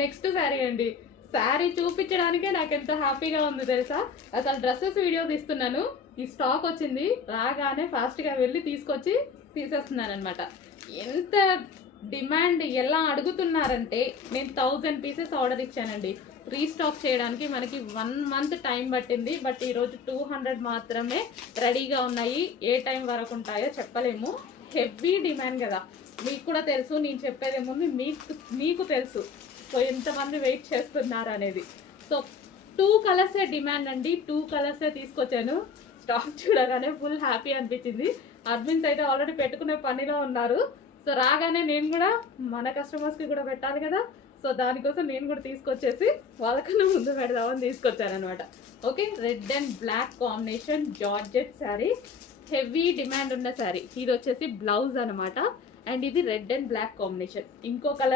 Next sari అండి. శారీ చూపించడానికే నాకు ఎంత హ్యాపీగా ఉంది తెలుసా. అసలు డ్రెస్సెస్ వీడియో తీస్తున్నాను, ఈ స్టాక్ వచ్చింది, రాగానే ఫాస్ట్గా వెళ్ళి తీసుకొచ్చి తీసేస్తున్నాను అనమాట. ఎంత డిమాండ్ ఎలా అడుగుతున్నారంటే, నేను 1000 పీసెస్ ఆర్డర్ ఇచ్చానండి. రీస్టాక్ చేయడానికి మనకి 1 మంత్ టైం పట్టింది. బట్ ఈరోజు 200 మాత్రమే రెడీగా ఉన్నాయి. ఏ టైం వరకు ఉంటాయో చెప్పలేము. హెవీ డిమాండ్ కదా, మీకు కూడా తెలుసు. నేను చెప్పేదేముంది, మీకు తెలుసు. సో ఎంతమంది వెయిట్ చేస్తున్నారు అనేది. సో 2 కలర్సే డిమాండ్ అండి. 2 కలర్సే తీసుకొచ్చాను. స్టాక్ చూడగానే ఫుల్ హ్యాపీ అనిపించింది. అడ్మిన్స్ అయితే ఆల్రెడీ పెట్టుకునే పనిలో ఉన్నారు. సో రాగానే నేను కూడా మన కస్టమర్స్కి కూడా పెట్టాలి కదా. సో దానికోసం నేను కూడా తీసుకొచ్చేసి వాళ్ళకన్నా ముందు పెడదామని తీసుకొచ్చాను అనమాట. Okay, red and black combination georgette sari, heavy demand ఉన్న శారీ. ఇది వచ్చేసి బ్లౌజ్ అనమాట. అండ్ ఇది రెడ్ అండ్ బ్లాక్ కాంబినేషన్. ఇంకో కలర్